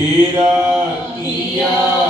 Pira, Ia,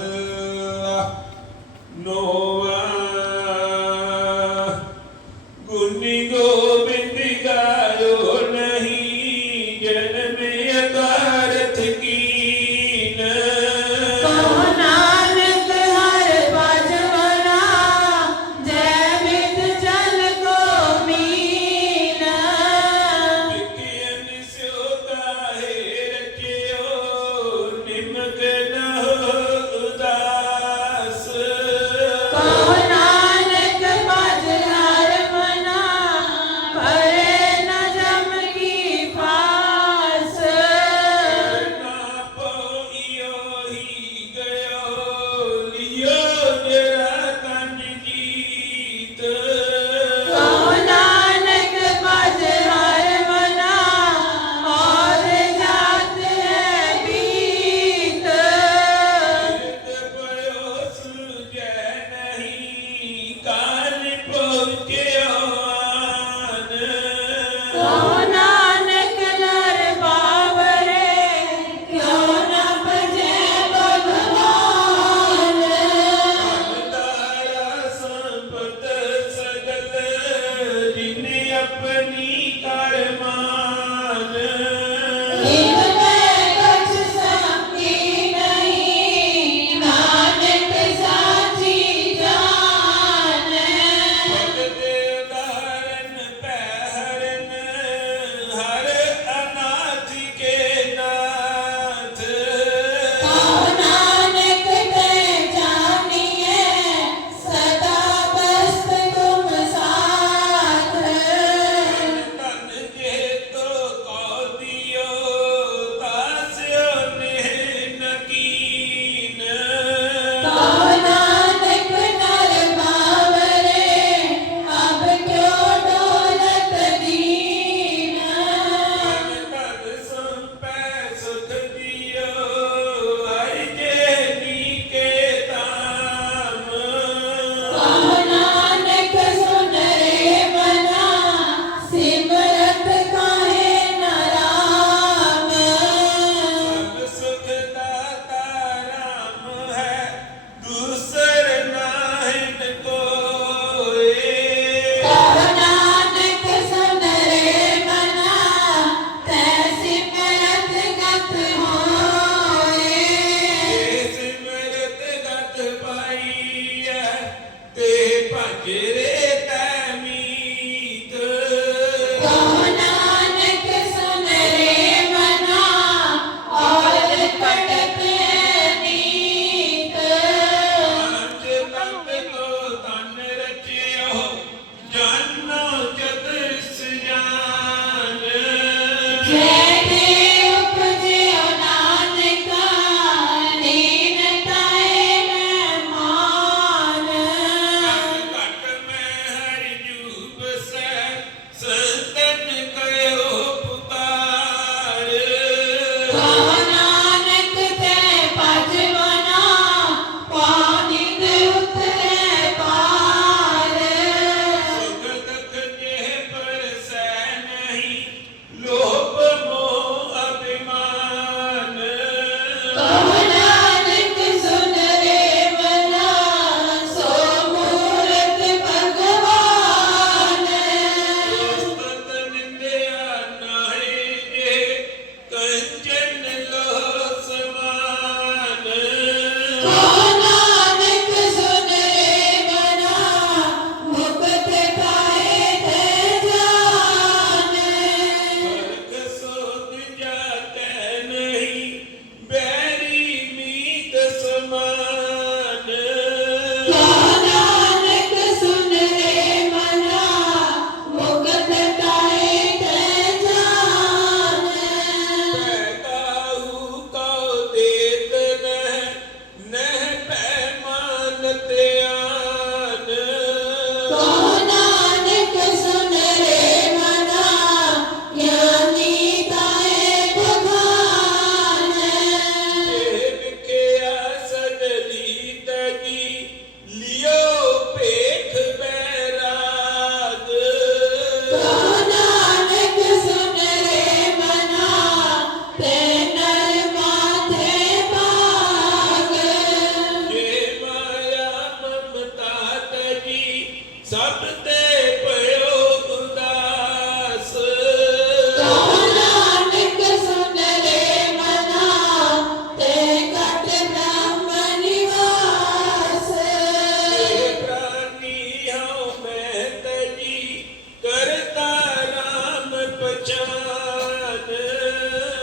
ਸਲੋਕ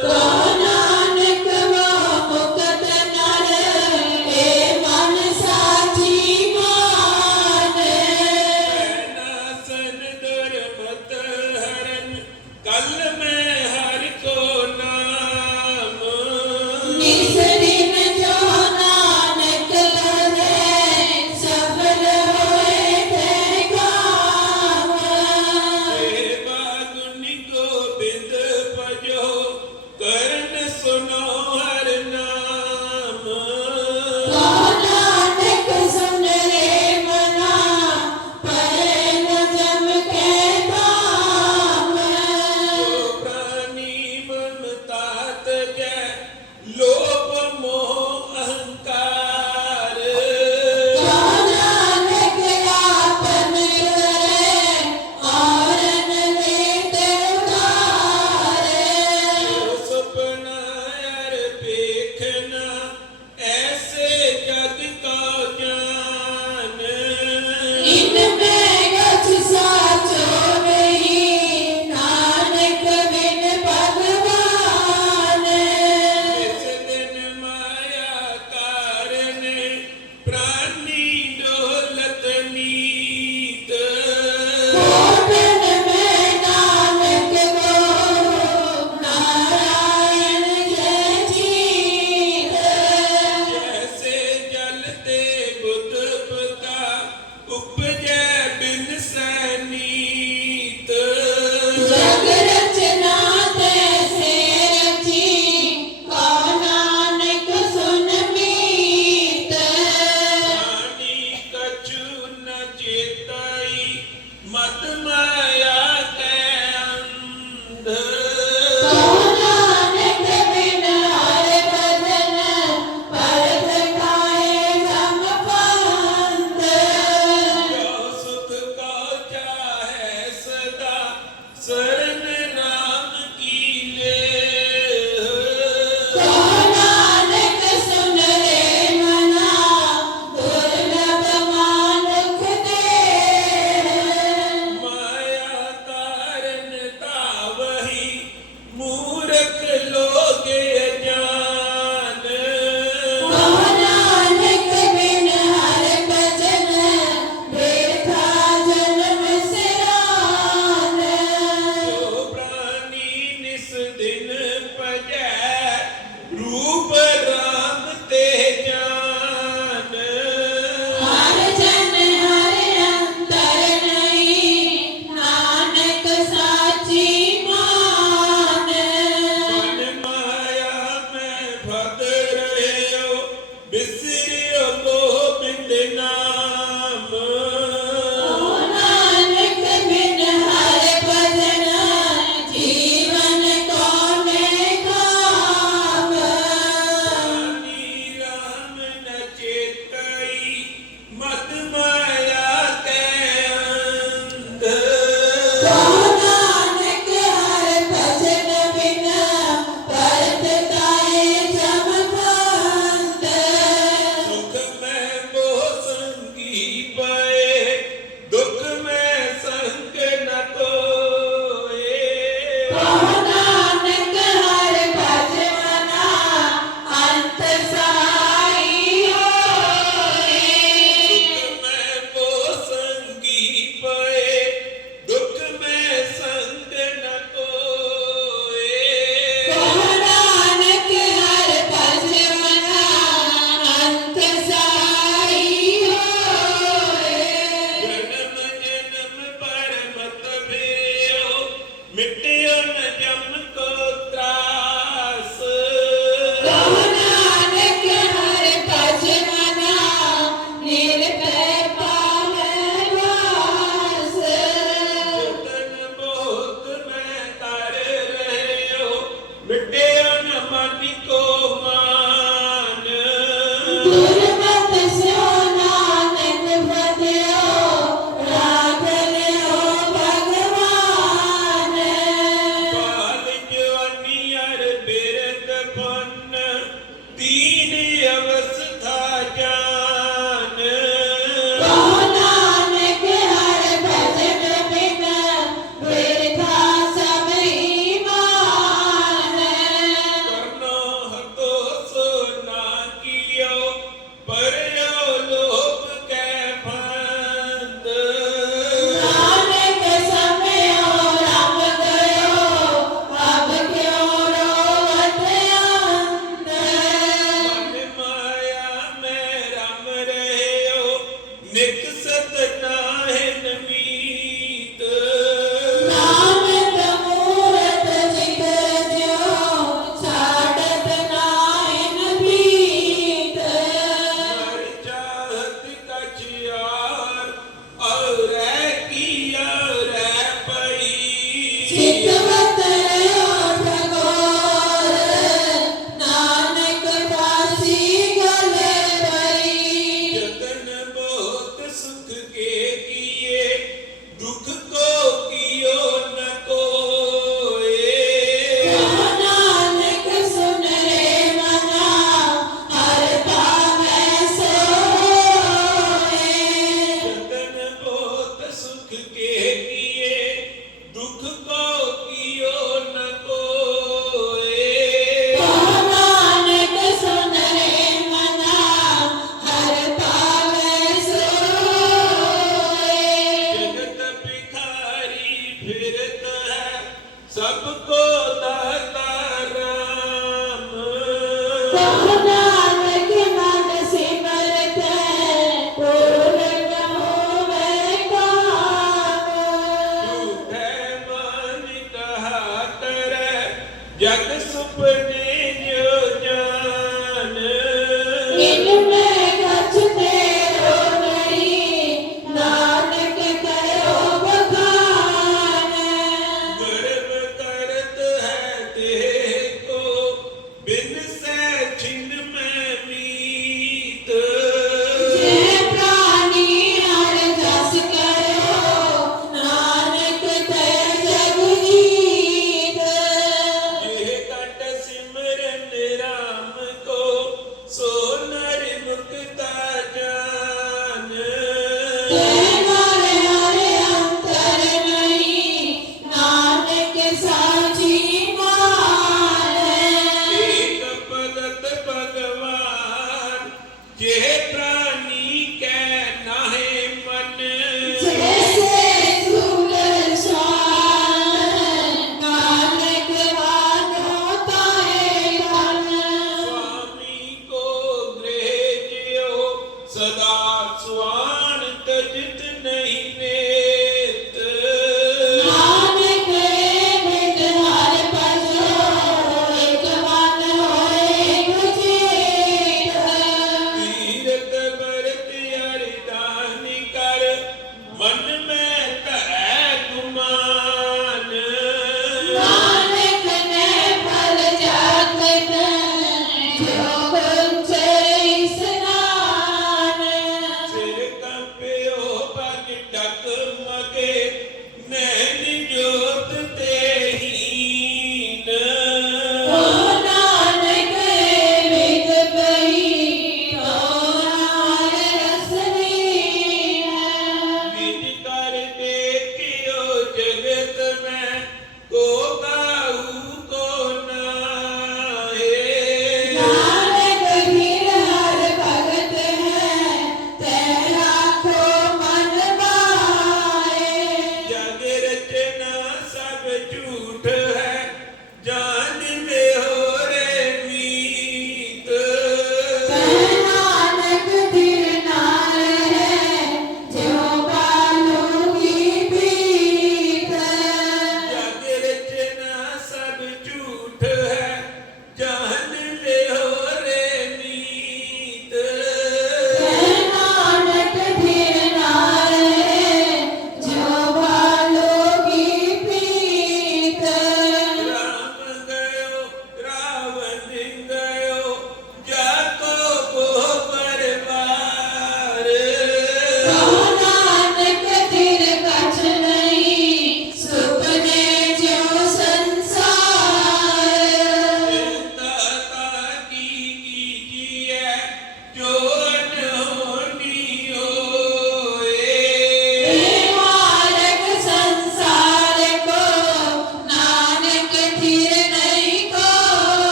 তো Mete பண்ண தீ நெக்கு சேர்த்த